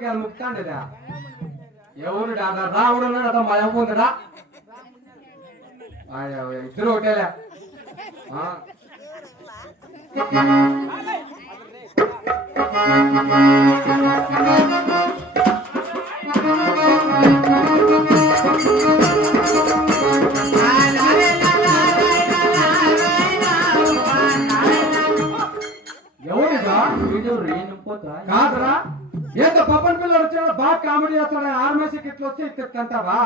కొబ్బరికాయలు ముక్తాండిదా ఎవరు రావడం కదా మా అమ్మ ఉందిరా ఇద్దరు ఒకటేలే కాదురా ఏదో పప్పన్ పిల్లలు వచ్చాడు బాగా కామెడీ చేస్తాడు ఆర్మేసి ఇట్లా వచ్చి ఇట్లంటావా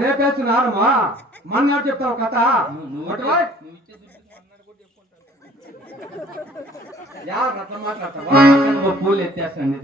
రేపేసి నారమా మన్నాడు చెప్తావు కథ అట్లా మాట్లాడతావా పూలు ఎత్తేస్తాండి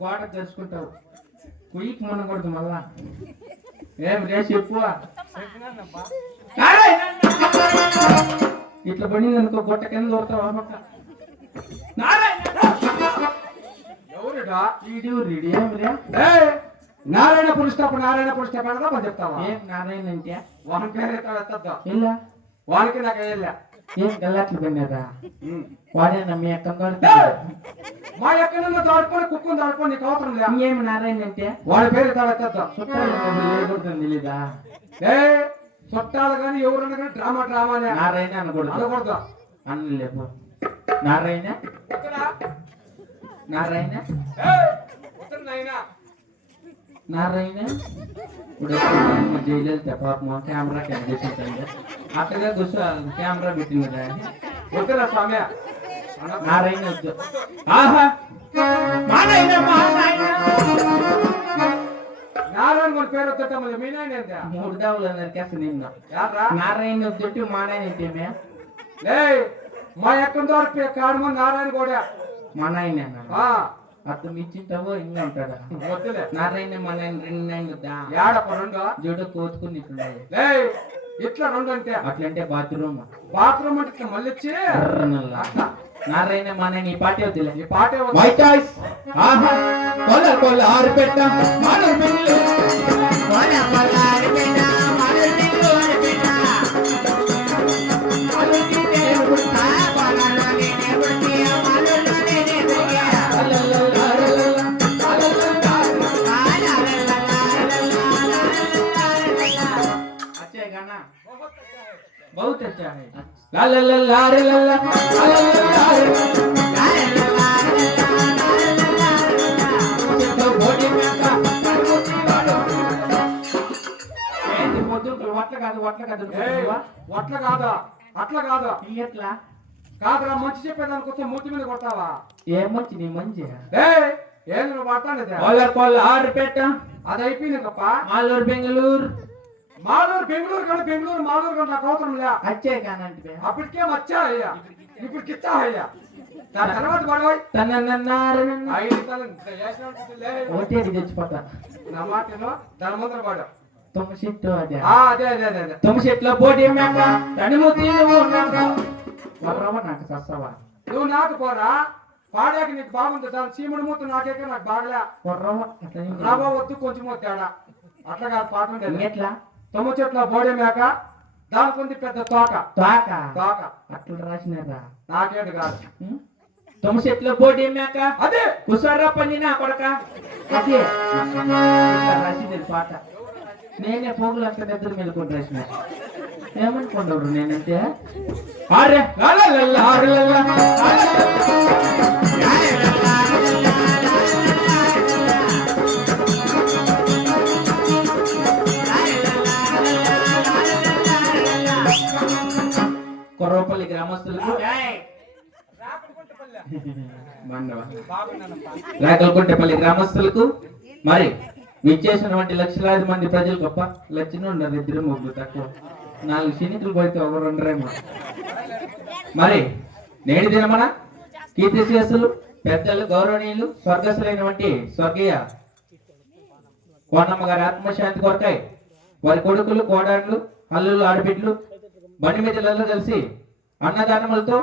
గోడ తెలుసుకుంటావు కుయ్యికి మనకూడదు మళ్ళా ఏం రేసి ఎక్కువ ఇట్లా పడింది అనుకో గొట్ట కింద దొరుకుతావు నారాయణ పురుషాపు నారాయణ పురుషాపు అనదా చెప్తావా ఏం నారాయణ అంటే వాని పేరు ఇలా వానికి నాకు వెళ్ళా ఏం గల్లాట్లు పడినారా వాడేనా మీ అక్క మా ఎక్కడన్నా దాడుకొని కుక్కను దాడుకొని నీకు అవసరం లేదా ఏమి నారాయణ అంటే వాడి పేరు తాడెత్తా చుట్టాలు తెలీదా చుట్టాలు కానీ ఎవరన్నా కానీ డ్రామా డ్రామానే నారాయణ అనకూడదు అనకూడదు అనలేపు నారాయణ నారాయణ నారాయణ ఇప్పుడు జైలు పాపం కెమెరా చేసిందండి అక్కడే కూర్చో కెమెరా పెట్టింది వద్దురా స్వామి నారాయణ వద్దు నారాయణ మన పేరు వద్ద మీ నాయన మూడు దావులు నరికేస్తా నిన్న నారాయణ వద్దు మా నాయన ఏంటేమే మా ఎక్కడి ద్వారా కాడమ నారాయణ కూడా మా నాయన అర్థం ఇచ్చింటావో ఇంకా ఉంటాడా వద్దులే నారాయణ మా నాయన రెండు నాయన ఏడప్ప రెండు జోడ కోతుకుని ఇట్లున్నాయి ఇట్లా రెండు అంటే అట్లంటే బాత్రూమ్ బాత్రూమ్ అంటే ఇట్లా మళ్ళీ వచ్చి నారాయణ మా నాయన ఈ పాటే వద్దులే ఈ పాటే ఆరు పెట్ట बहुत अच्छा है ला ला ला ला रे ला ला ला ला ला तो बॉडी में का ఏంది మొద్దు వట్ల కాదు వట్ల కాదా అట్లా కాదా ఎట్లా కాదురా మంచి చెప్పేదానికి వస్తే మూతి మీద కొడతావా ఏ మంచి నీ మంచి ఏంది నువ్వు మాట్లాడేది ఆరు పెట్ట అది అయిపోయింది తప్ప మాలూరు బెంగళూరు మాలూరు బెంగళూరు కానీ బెంగళూరు మాలూరు కానీ నాకు అవసరం లే అచ్చే కానంటే అప్పటికేం వచ్చా అయ్యా ఇప్పుడు కిచ్చా అయ్యా దాని తర్వాత గొడవ తెచ్చిపోతా నా మాటలో దాని ముందర గొడవ తుమ్మ చెట్టు అదే అదే తుమ్మ చెట్లో పోటీ నాకు సస్తావా నువ్వు నాకు పోరా పాడాక నీకు బాగుంది దాని చీముడు మూత నాకేక నాకు బాగలే రాబో వద్దు కొంచెం తేడా అట్లా కాదు పాట ఎట్లా తుమ్మ చెట్ల బోడే మేక దానికి ఉంది పెద్ద తోక తోక తోక అట్లా రాసినారా నాకేంటి కాదు తుమ్మ చెట్ల బోడే మేక అదే కుసారా పని నా కొడక అదే రాసింది పాట నేనే పోగులు అంత దగ్గర మెలుకొని రాసిన ఏమనుకుంటారు నేనంటే అరే కొర్రపల్లి గ్రామస్తులకు రాకలకుంటపల్లి గ్రామస్తులకు మరి విచ్చేసినటువంటి లక్షలాది మంది ప్రజలు గొప్ప లక్షణ ఉన్నారు ఇద్దరు ముగ్గురు తక్కువ 4 శనితులు పోయితే ఒకరు ఉండరేమో మరి నేటి దినమన కీర్తిశేషులు పెద్దలు గౌరవనీయులు స్వర్గస్థులైనటువంటి స్వర్గీయ కోనమ్మ గారి ఆత్మశాంతి కొరకై వారి కొడుకులు కోడాళ్ళు అల్లులు ఆడబిడ్లు బండి మీదలలో కలిసి అన్నదానములతో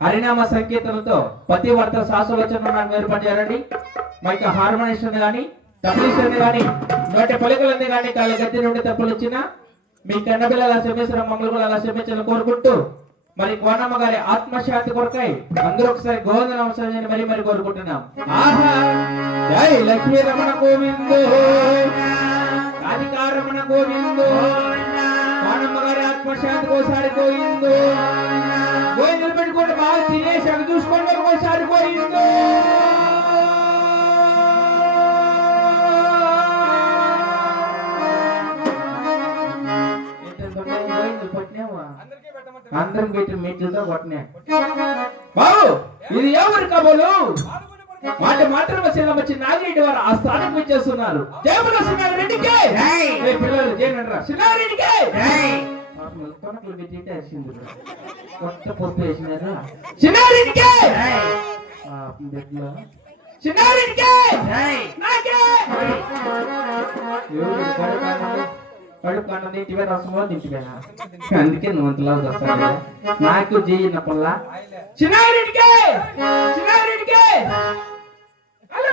హరినామ సంకీర్తనలతో ప్రతి వర్త శాశ్వచనం ఏర్పాటు చేయండి మైక హార్మోనిస్టర్ని కానీ తబలిస్టర్ని కానీ నోటి పలుకులన్నీ కానీ కాళ్ళ గద్దె నుండి తప్పులు వచ్చినా మీ కన్నపిల్లల శమేశ్వరం మంగళ అలా శమించాలని కోరుకుంటూ మరి కోనమ్మ గారి ఆత్మశాంతి కొరకై అందరూ ఒకసారి గోవింద నమస్కారం మరి మరి కోరుకుంటున్నాం. ఆహా జై లక్ష్మీ రమణ గోవిందో రాధికా రమణ గోవిందో కోనమ్మ గారి ఆత్మశాంతి కోసారి గోవిందో గోవిందులు పెట్టుకోండి బాగా తినేసి అవి చూసుకోండి ఒకసారి గోవిందో అందరం పెట్టి మీట్లతో కొట్టినా బాబు ఇది ఎవరు కబోలు మాట మాత్రమే శీలం వచ్చి నాగిరెడ్డి వారు ఆ స్థానం వచ్చేస్తున్నారు. జయముల సినారెడ్డికి పిల్లలు జయనరా సినారెడ్డికి కొనకలు పెట్టి వేసింది కొత్త పొత్తు వేసినారా సినారెడ్డికి సినారెడ్డికి కడుపు అన్నది ఇంటివే రసమో తింటివేనా అందుకే నువ్వు అంతలా వస్తాడు నాకు జీన పల్ల చిన్నారెడ్డికి చిన్నారెడ్డికి అలా